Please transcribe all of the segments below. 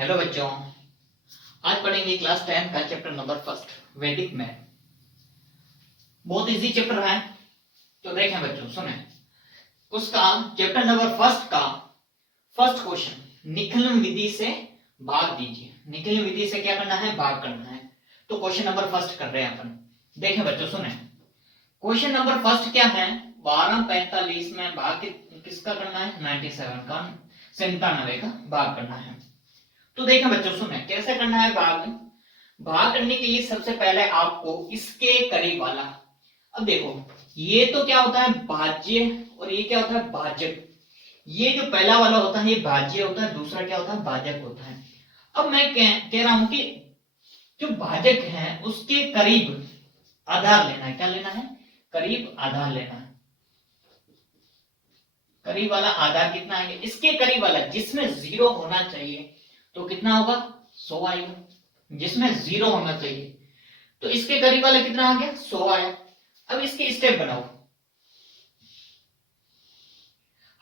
Hello बच्चों, आज पढ़ेंगे क्लास 10 का चैप्टर नंबर फर्स्ट वैदिक मैथ। बहुत इजी चैप्टर है, तो देखें बच्चों, सुने। उसका चैप्टर नंबर फर्स्ट का फर्स्ट क्वेश्चन, निकलन विधि से भाग दीजिए। निकलन विधि से क्या करना है? भाग करना है। तो क्वेश्चन नंबर फर्स्ट कर रहे हैं अपन। देखें बच्चों, सुने। क्वेश्चन नंबर फर्स्ट क्या है? 1245 में भाग किसका करना है? 97 का, 97 का भाग करना है। तो देखें बच्चों, सुने कैसे करना है भाग। भाग करने के लिए सबसे पहले आपको इसके करीब वाला, अब देखो ये तो क्या होता है? भाज्य, और ये क्या होता है? भाजक। ये जो पहला वाला होता है ये भाज्य होता है, दूसरा क्या होता है? भाजक होता है। अब मैं कह रहा हूं कि जो भाजक है उसके करीब आधार लेना है। क्या लेना है? करीब आधार लेना है। करीब वाला आधार कितना है? इसके करीब वाला जिसमें 0 होना चाहिए, तो कितना होगा? 100 आएगा। जिसमें 0 होना चाहिए, तो इसके करीब वाला कितना आ गया? 100 आया। अब इसके स्टेप बनाओ।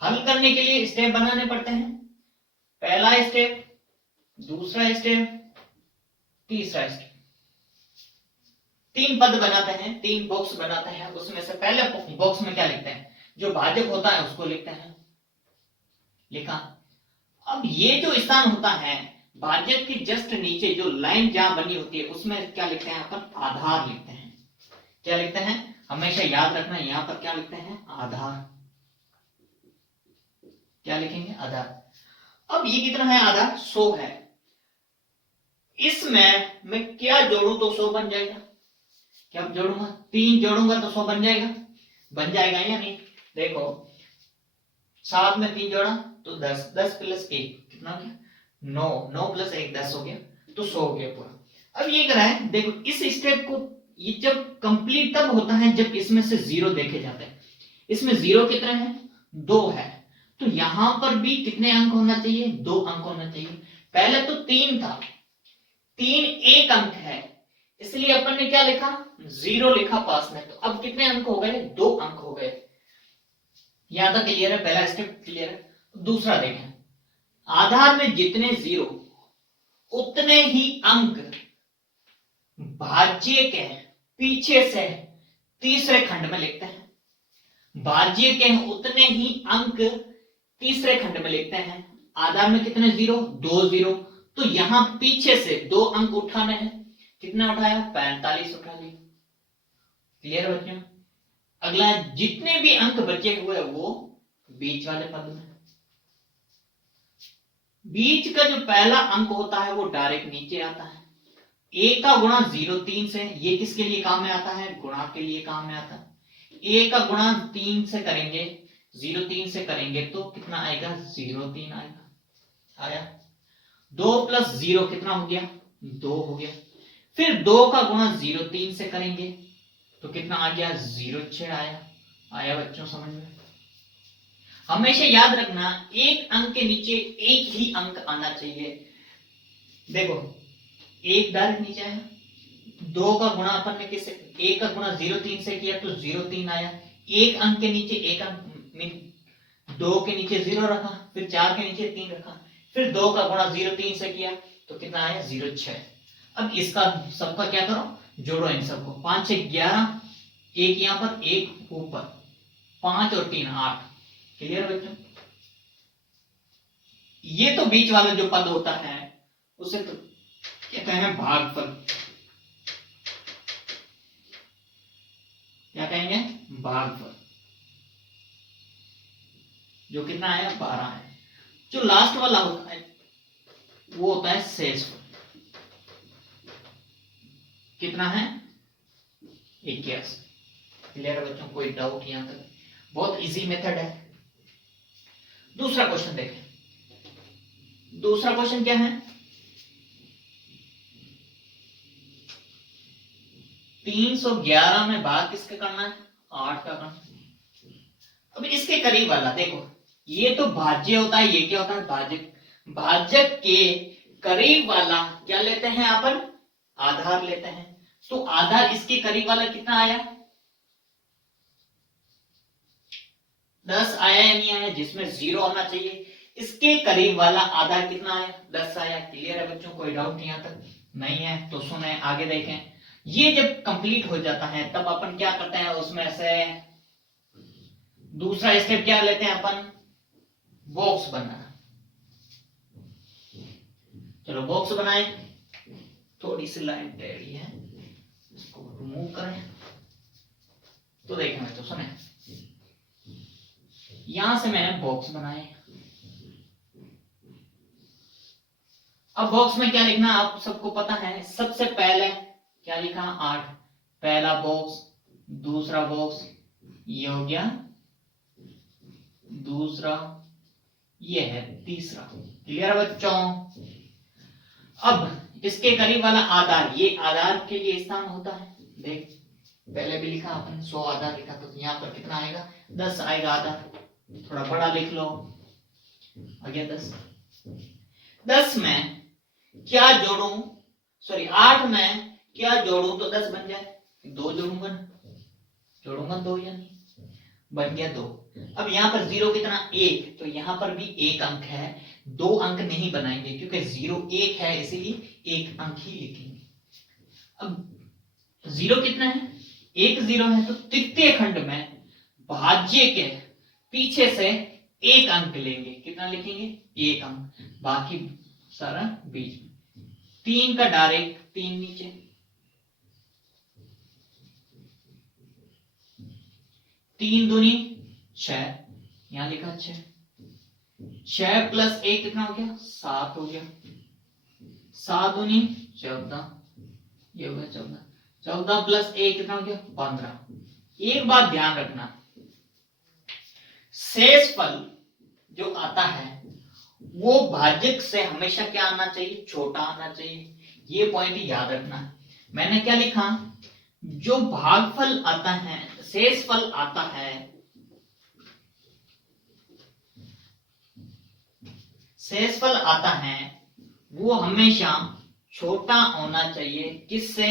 हल करने के लिए स्टेप बनाने पड़ते हैं। पहला स्टेप, दूसरा स्टेप, तीसरा स्टेप। 3 पद बनाते हैं, 3 बॉक्स बनाते हैं। उसमें से पहले बॉक्स में क्या लिखते हैं? जो भाजक होता है उसको लिखते हैं। लिखा। अब ये जो स्थान होता है भाजक के जस्ट नीचे जो लाइन जहां बनी होती है उसमें क्या लिखते हैं? अपन आधार लिखते हैं। क्या लिखते हैं? हमेशा याद रखना, यहां पर क्या लिखते हैं? आधार। क्या लिखेंगे? आधार। अब ये कितना है? आधार 100 है। इसमें मैं क्या जोड़ू तो 100 बन जाएगा? क्या जोड़ूंगा? 3 जोड़ूंगा तो 100 बन जाएगा। बन जाएगा या नहीं? देखो, 7 में 3 जोड़ा तो 10, 10 प्लस 1 कितना हो गया? 9, 9 प्लस 1 10 हो गया, तो 100 हो गया पूरा। अब ये क्या है? देखो इस स्टेप को ये जब कंप्लीट तब होता है जब इसमें से 0 देखे जाते हैं। इसमें 0 कितने हैं? 2 है। तो यहां पर भी कितने अंक होना चाहिए? 2 अंक होना चाहिए। पहले तो 3 था, 3 एक अंक है, इसलिए अपन ने क्या लिखा? 0 लिखा पास में। तो अब कितने अंक हो गए? 2 अंक हो गए। यहां तक क्लियर है? पहला स्टेप क्लियर है। दूसरा देखें, आधार में जितने 0 उतने ही अंक भाज्य के पीछे से तीसरे खंड में लिखते हैं। भाज्य के उतने ही अंक तीसरे खंड में लिखते हैं। आधार में कितने 0? 2 0। तो यहां पीछे से 2 अंक उठाने हैं। कितना उठाया? 45 उठा लिया। क्लियर बच्चों? अगला, जितने भी अंक बचे हुए वो बीच वाले पद में। बीच का जो पहला अंक होता है वो डायरेक्ट नीचे आता है। ए का गुणा 0 3 से, ये किसके लिए काम में आता है? गुणा के लिए काम में आता है। ए का गुणा 3 से करेंगे, 0 3 से करेंगे तो कितना आएगा? 0 3 आएगा। आया। 2 प्लस 0 कितना हो गया? 2 हो गया। फिर 2 का गुणा 0 3 से करेंगे तो कितना आ गया? 0 6 आया। आया बच्चों समझ में? हमेशा याद रखना, एक अंक के नीचे एक ही अंक आना चाहिए। देखो, एक डायरेक्ट नीचे आया, 2 का गुणा अपन ने किससे? 1 का गुणा 0 3 से किया तो 0 3 आया। एक अंक के नीचे एक अंक, 2 के नीचे 0 रखा, फिर 4 के नीचे 3 रखा, फिर 2 का गुणा 0 3 से किया तो कितना आया? 0 6। अब इसका सबका क्या करो? जोड़ो इन सबको। 5 6 11, एक यहां पर, एक ऊपर, 5 और 3 8। क्लियर बच्चों? ये तो बीच वाला जो पद होता है उसे तो कहते हैं भागफल। क्या कहेंगे? भागफल। जो कितना है? 12 है। जो लास्ट वाला होता है वो होता है शेषफल। कितना है? 81। क्लियर बच्चों? कोई डाउट यहां तक? बहुत इजी मेथड है। दूसरा क्वेश्चन देखें। दूसरा क्वेश्चन क्या है? 311 में भाग किसका करना है? 8 का करना है। अब इसके करीब वाला देखो, ये तो भाज्य होता है, ये क्या होता है? भाजक। भाजक के करीब वाला क्या लेते हैं अपन? आधार लेते हैं। तो आधार इसके करीब वाला कितना आया? 10 आया या नहीं आया? जिसमें 0 होना चाहिए। इसके करीब वाला आधा कितना आया 10 आया। क्लियर है बच्चों, कोई डाउट नहीं यहाँ तक? नहीं है तो सुने आगे देखें। ये जब कंप्लीट हो जाता है तब अपन क्या करते हैं उसमें से दूसरा स्टेप क्या लेते हैं अपन, बॉक्स बनाना। चलो बॉक्स बनाए, थोड़ी सी लाइन टेढ़ी है इसको रिमूव करें। तो देखें बच्चों सुने, यहां से मैंने बॉक्स बनाए। अब बॉक्स में क्या लिखना आप सबको पता है। सबसे पहले क्या लिखा 8, पहला बॉक्स, दूसरा बॉक्स, ये हो गया दूसरा, ये है तीसरा। क्लियर है बच्चों? अब इसके करीब वाला आधार, ये आधार के लिए स्थान होता है। देख पहले भी लिखा अपन 100 आधार लिखा, तो यहाँ पर कितना आएगा 10 आएगा आधार। थोड़ा बड़ा लिख लो, आ गया 10। 10 में क्या जोड़ूं, सॉरी 8 में क्या जोड़ूं तो 10 बन जाए। 2 जोड़ूंगा ना, जोड़ूंगा 2 या नहीं, बन गया 2। अब यहाँ पर 0 कितना 1, तो यहाँ पर भी 1 अंक है। 2 अंक नहीं बनाएंगे क्योंकि 0 1 है, इसीलिए 1 अंक ही लिखेंगे। अब 0 कितना है 1 0 है, तो तृतीय खंड में भाज्य के पीछे से 1 अंक लेंगे। कितना लिखेंगे 1 अंक, बाकी सारा बीच में। 3 का डायरेक्ट 3 नीचे, 3 दूनी 6, यहां लिखा 6। 6 प्लस 1 कितना हो गया 7 हो गया। 7 दूनी 14, ये हो गया 14। 14 प्लस 1 कितना हो गया 15। एक बात ध्यान रखना, शेष फल जो आता है वो भाजक से हमेशा क्या आना चाहिए, छोटा आना चाहिए। ये पॉइंट याद रखना। मैंने क्या लिखा, जो भागफल आता है, शेषफल आता है, शेषफल आता है वो हमेशा छोटा होना चाहिए। किससे,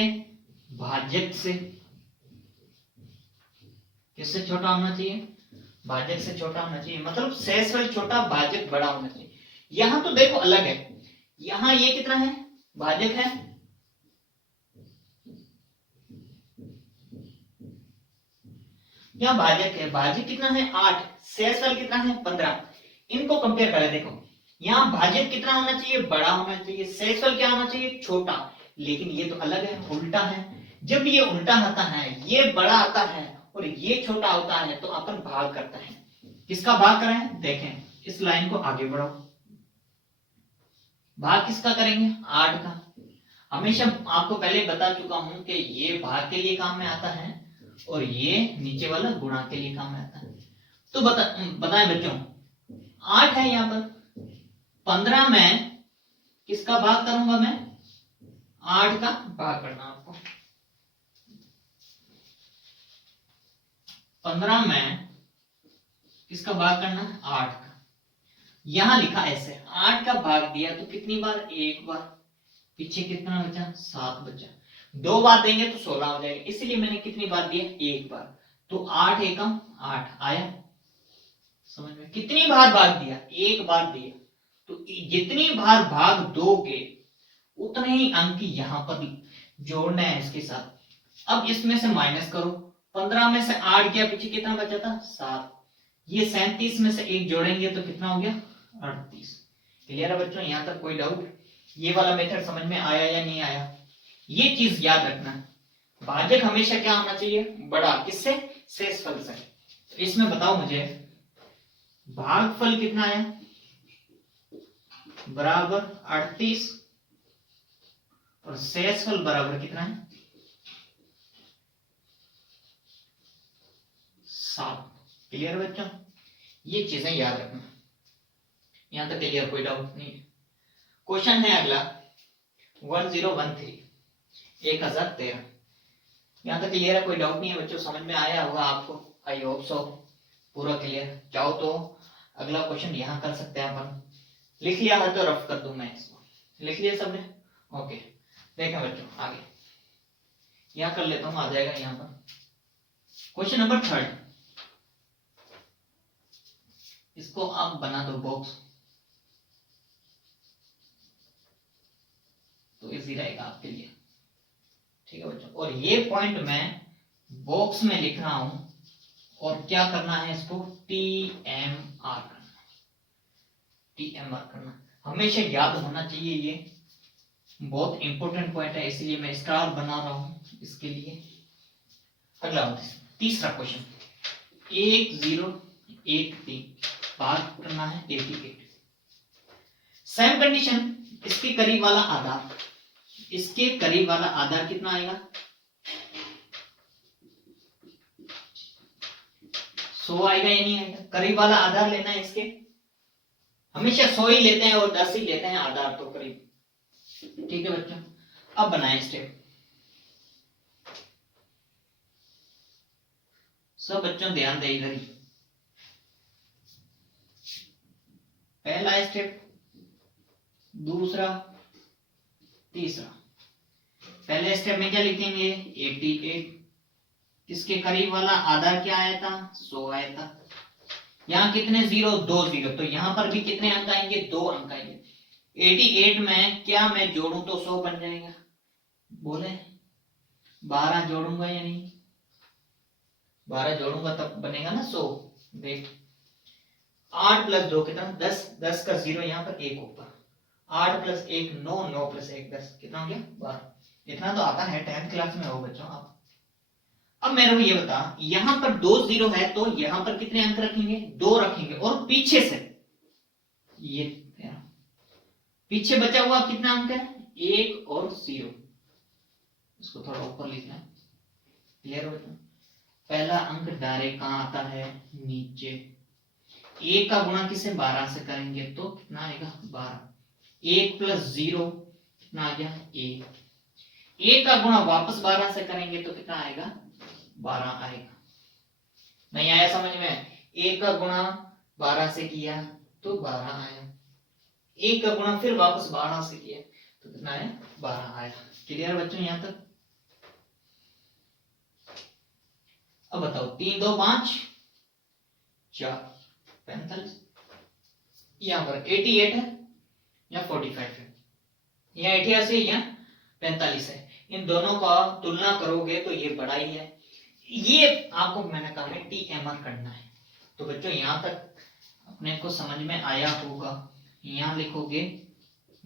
भाजक से। किससे छोटा होना चाहिए, भाजक से छोटा होना चाहिए। मतलब शेषफल छोटा, भाजक बड़ा होना चाहिए। यहां तो देखो अलग है, यहां ये कितना है भाजक है, यहां भाजक है। भाजक कितना है 8, शेषफल कितना है 15। इनको कंपेयर करें, देखो यहां भाजक कितना होना चाहिए, बड़ा होना चाहिए, शेषफल क्या होना चाहिए, छोटा। लेकिन ये तो अलग है, उल्टा है। जब ये उल्टा आता है, ये बड़ा आता है और ये छोटा होता है, तो अपन भाग करता है। किसका भाग करें, देखें इस लाइन को आगे बढ़ाओ, भाग किसका करेंगे 8 का। हमेशा आपको पहले बता चुका हूं कि ये भाग के लिए काम में आता है और ये नीचे वाला गुणा के लिए काम में आता है। तो बताएं बच्चों, 8 है यहां पर, 15 में किसका भाग करूंगा मैं, 8 का भाग करना आपको। 15 में किसका भाग करना, 8 का। यहां लिखा ऐसे, 8 का भाग दिया तो कितनी बार, 1 बार। पीछे कितना बचा, 7 बचा। 2 बार देंगे तो 16 हो जाएगा, इसलिए मैंने कितनी बार दिया, 1 बार। तो 8 एकम 8 आया। समझ में, कितनी बार भाग दिया, 1 बार दिया। तो जितनी बार भाग दोगे उतने ही अंक यहां पर जोड़ना है इसके साथ। अब इसमें से माइनस करो, 15 में से 8 गया, पीछे कितना बचा था 7। ये 37 में से 1 जोड़ेंगे तो कितना हो गया 38। क्लियर है बच्चों, यहां तक कोई डाउट? ये वाला मेथड समझ में आया या नहीं आया? ये चीज याद रखना, भाजक हमेशा क्या होना चाहिए, बड़ा। किससे, शेषफल से। तो इसमें बताओ मुझे, भागफल कितना आया, बराबर 38 और शेषफल बराबर कितना है 7। क्लियर बच्चों, ये चीजें याद रखना। यहां तक क्लियर, कोई डाउट नहीं? क्वेश्चन है अगला 1013, 1013। यहां तक क्लियर है, कोई डाउट नहीं है बच्चों? समझ में आया होगा आपको, आई होप सो पूरा क्लियर। चाहो तो अगला क्वेश्चन यहां कर सकते हैं अपन। लिख लिया है तो रफ कर दूं मैं इसको, लिख लिया सबने? ओके, देखें बच्चों आगे यहां कर लेता हूं, आ जाएगा यहां पर। क्वेश्चन नंबर 3, इसको आप बना दो बॉक्स। इजी रहेगा आपके लिए। ठीक है बच्चों, और ये पॉइंट मैं बॉक्स में लिख रहा हूं और क्या करना है, इसको TMR करना, TMR करना हमेशा याद होना चाहिए, ये बहुत इंपॉर्टेंट पॉइंट है, इसलिए मैं स्टार बना रहा हूं इसके लिए। अगला तीसरा क्वेश्चन, 1013 भाग करना है 88। सेम कंडीशन, इसके करीब वाला आधार, इसके करीब वाला आधार कितना आएगा, 100 आएगा या नहीं आएगा, करीब वाला आधार लेना है इसके, हमेशा 100 ही लेते हैं और 10 ही लेते हैं आधार तो करीब। ठीक है बच्चों, अब बनाए स्टेप, सब बच्चों ध्यान दे इधर ही। पहला स्टेप, दूसरा, तीसरा। पहले स्टेप में क्या लिखेंगे, 88, इसके करीब वाला आधार क्या आया था, 100 आया था। यहाँ कितने जीरो, 2 जीरो, तो यहाँ पर भी कितने अंक आएंगे, 2 अंक आएंगे। 88 में क्या मैं जोड़ूं तो 100 बन जाएगा, बोले 12 जोड़ूंगा या नहीं, 12 जोड़ूंगा तब बनेगा ना 100। देख 8 प्लस 2 कितना, 10, 10 का 0 यहाँ पर 1 ऊपर, 8 प्लस 1 9, 9 प्लस 1 10, कितना हो गया 12। इतना तो आता है 10th क्लास में हो बच्चों आप। अब मेरे को ये बता, यहां पर 2 0 है तो यहां पर कितने अंक रखेंगे, 2 रखेंगे, और पीछे से ये पीछे बचा हुआ कितना अंक है, 1 और 0, इसको थोड़ा ऊपर लिखना है, क्लियर हो बच्चों। पहला अंक डायरेक्ट कहां आता है, नीचे। 1 का गुणा किसे, 12 से करेंगे तो कितना आएगा 12। 1 प्लस 0 कितना आ गया 1। 1 का गुणा वापस 12 से करेंगे तो कितना आएगा 12 आएगा। नहीं आया समझ में, 1 का गुणा 12 से किया तो 12 आया, 1 का गुणा फिर वापस 12 से किया तो कितना आया 12 आया। क्लियर बच्चों यहां तक। अब बताओ 3 2 5 4 45, यहां पर 88 है या 45 है, या 88 या 45 है, इन दोनों का तुलना करोगे तो ये बड़ा ही है। ये आपको मैंने कहा है TMR करना है। तो बच्चों यहां तक अपने को समझ में आया होगा। यहां लिखोगे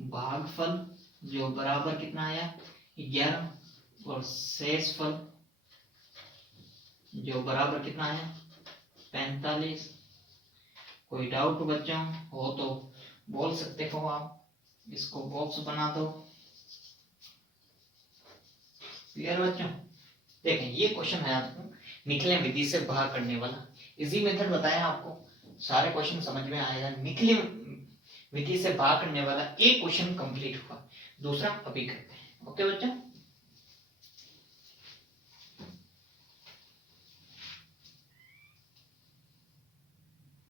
भागफल जो बराबर कितना आया 11, और शेषफल जो बराबर कितना आया 45। कोई डाउट बच्चों हो तो बोल सकते हो आप, इसको बॉक्स बना दो। क्लियर बच्चों। देखें ये क्वेश्चन है आपको निकले विधि से भाग करने वाला, इजी मेथड बताया आपको, सारे क्वेश्चन समझ में आएगा। निकले विधि से भाग करने वाला एक क्वेश्चन कंप्लीट हुआ, दूसरा अभी करते हैं। ओके बच्चों।